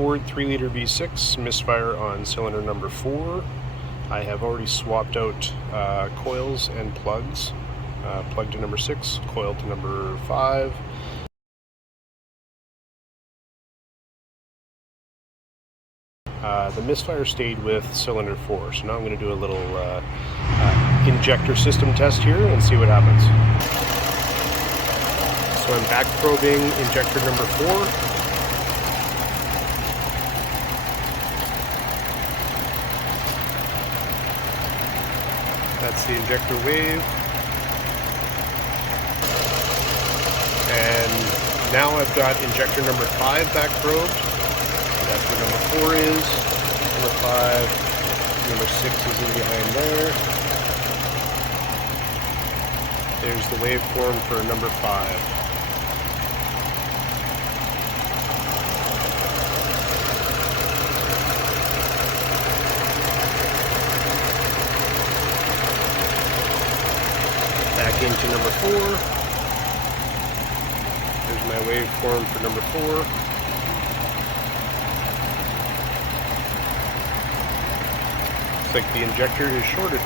Ford 3-liter V6 misfire on cylinder number 4. I have already swapped out coils and plugs. Plug to number 6, coil to number 5. The misfire stayed with cylinder 4, so now I'm going to do a little injector system test here and see what happens. So I'm back probing injector number 4. That's the injector wave. And now I've got injector number 5 back probed. That's where number 4 is. Number 5. Number 6 is in behind there. There's the waveform for number 5. Back into number 4. There's my waveform for number 4. Looks like the injector is shorted.